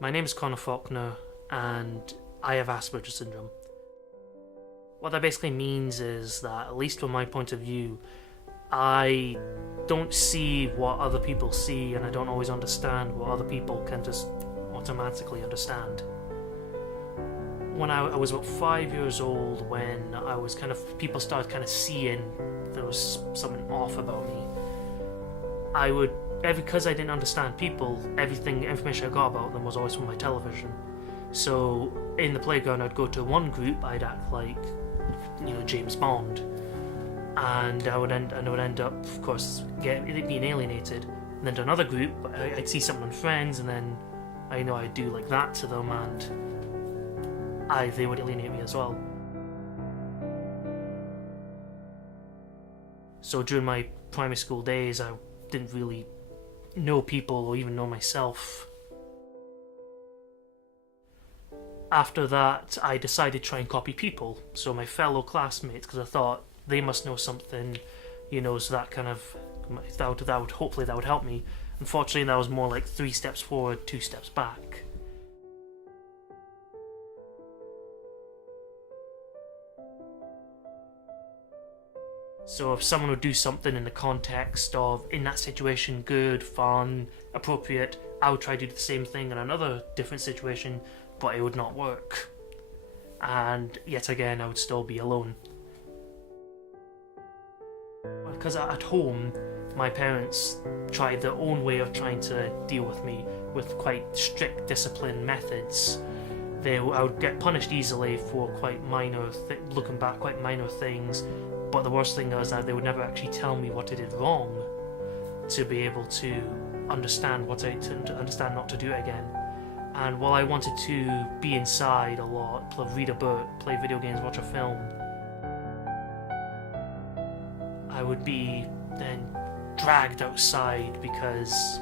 My name is Conor and I have Aspergers syndrome. What that basically means is that, at least from my point of view, I don't see what other people see, and I don't always understand what other people can just automatically understand. When I was about 5 years old, when I was people started kind of seeing there was something off about me, because I didn't understand people, information I got about them was always from my television. So in the playground, I'd go to one group, I'd act like, James Bond, and I would end up, of course, being alienated. And then to another group, I'd see someone on Friends, and then I'd do like that to them, and they would alienate me as well. So during my primary school days, I didn't really know people or even know myself. After that, I decided to try and copy people, so my fellow classmates, because I thought they must know something, so hopefully that would help me. Unfortunately, that was more like 3 steps forward, 2 steps back. So if someone would do something in the context of, in that situation, good, fun, appropriate, I would try to do the same thing in another different situation, but it would not work. And yet again, I would still be alone. Because at home, my parents tried their own way of trying to deal with me with quite strict discipline methods. I would get punished easily for quite minor things, but the worst thing was that they would never actually tell me what I did wrong to be able to understand understand not to do it again. And while I wanted to be inside a lot, read a book, play video games, watch a film, I would be then dragged outside because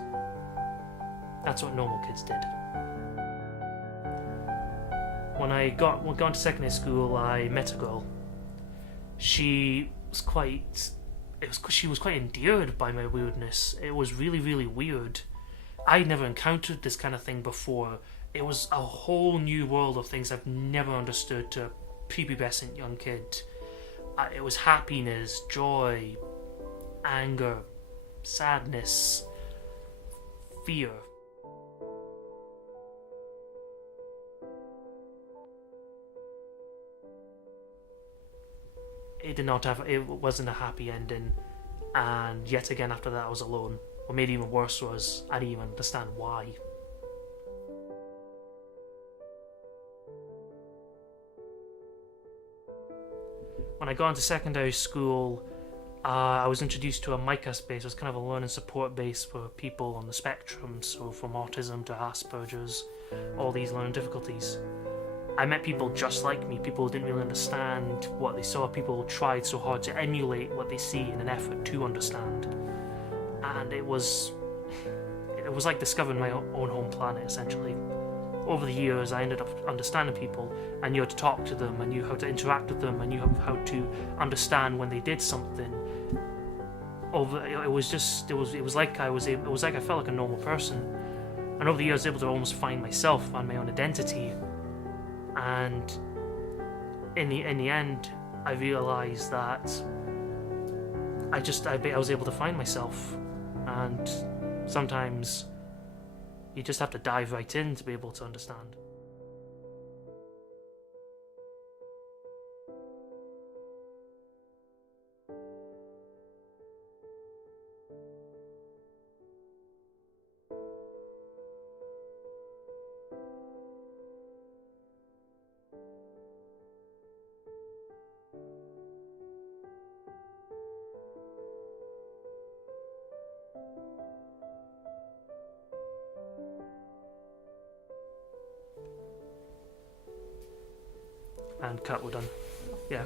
that's what normal kids did. When I got to secondary school, I met a girl. She was quite endeared by my weirdness. It was really, really weird. I'd never encountered this kind of thing before. It was a whole new world of things I've never understood to a prepubescent young kid. It was happiness, joy, anger, sadness, fear. It wasn't a happy ending, and yet again after that I was alone. What made it even worse was I didn't even understand why. When I got into secondary school, I was introduced to a MICA space. It was kind of a learning support base for people on the spectrum, so from autism to Aspergers, all these learning difficulties. I met people just like me, people who didn't really understand what they saw, people who tried so hard to emulate what they see in an effort to understand. And it was like discovering my own home planet, essentially. Over the years, I ended up understanding people. I knew how to talk to them, I knew how to interact with them, I knew how to understand when they did something. It was like I felt like a normal person. And over the years, I was able to almost find myself and my own identity. And in the end, I realized that I was able to find myself, and sometimes you just have to dive right in to be able to understand. And cut, we're done. Yeah.